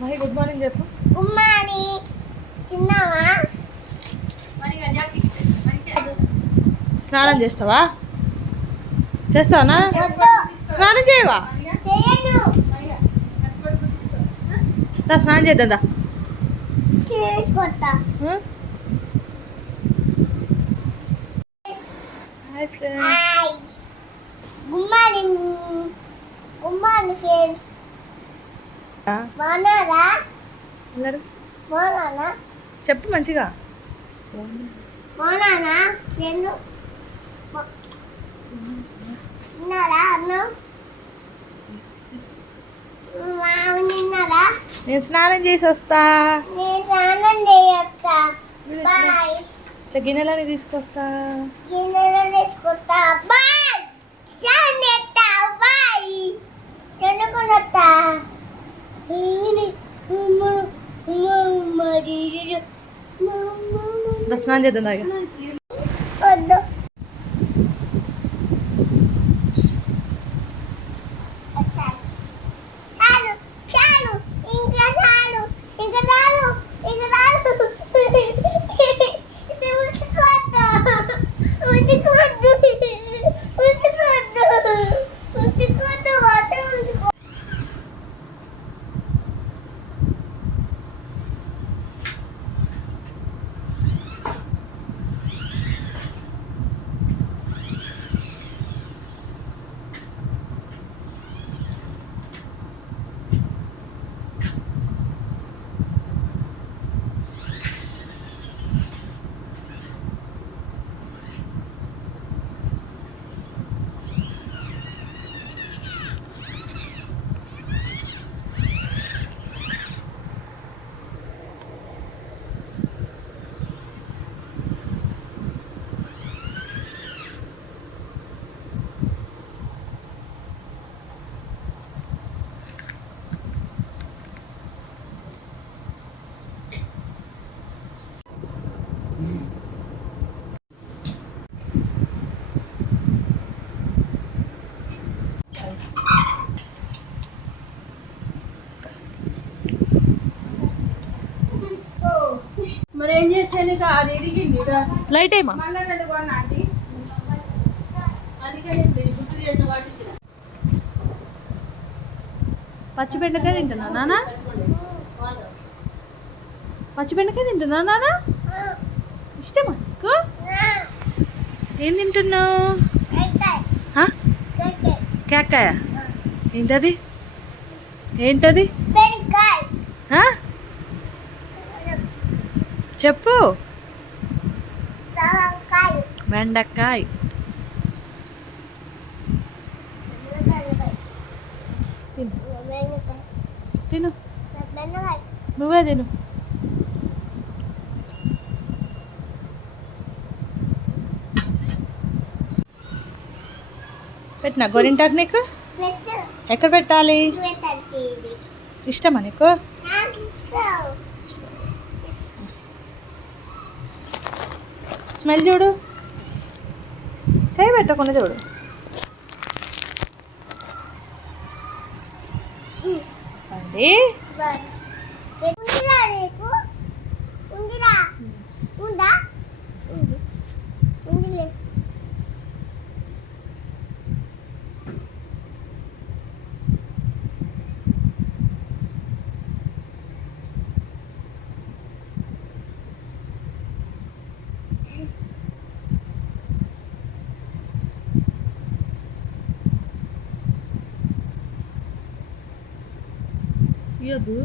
Mahi good morning చెప్పు. Good morning. తిన్నావా? స్నానం చేస్తావా? చేస్తావా? స్నానం చేయవా? స్నానం చేద్దా చేసుకుంటా. Hi friends. Hi. Good morning. Good morning friends. బాగున్నారా? బాగున్నానా? చెప్పు మంచిగా. బాగున్నానా ఫ్రెండ్? తిన్నారా అన్నం? తిన్నారా? నేను స్నానం చేసి వస్తా. నేను స్నానం చేయొస్తా. బాయ్. ఇట్లా గిన్నెలని తీసుకొస్తా. గిన్నెలో తీసుకొస్తా. బాయ్. స్నానం చేస్తా. బాయ్. చదువుకొని వస్తా. స్నానం చేద్దాం ఇక. వద్దు. మరి ఏం చేసాను అది ఎదిగింది లైట్ ఏమా పచ్చిబెండకాయ తింటున్నా నాన్న. పచ్చిబెండకాయ తింటున్నా నాన్న. ఇష్టమా నీకు? ఏం తింటున్నావు? కాకాయ ఏంటది? ఏంటది? చెప్పు. బెండకాయ. తిను తిను. నువ్వే తిను. పెట్టినా గోరింటాకు నీకు? ఎక్కడ పెట్టాలి? ఇష్టమా నీకు? స్మెల్ చూడు. చేయి పెట్టకుండా చూడు. అండి ఇయ్యద్దు.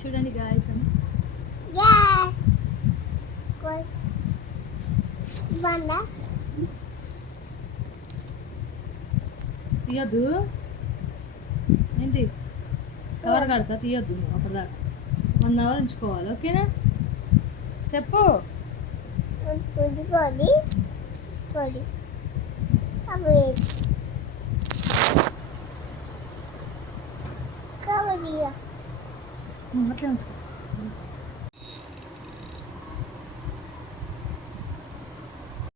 చూడండి గాయస్ అని. తీయద్దు. ఏంటి కవర్ కడతా? తీయద్దు అప్పటిదాకా. 1 అవర్ ఉంచుకోవాలి, ఓకేనా? చెప్పు. ఉంచుకోవాలి ఉంచుకోవాలి కాబట్టి అట్లా ఉంచుకో.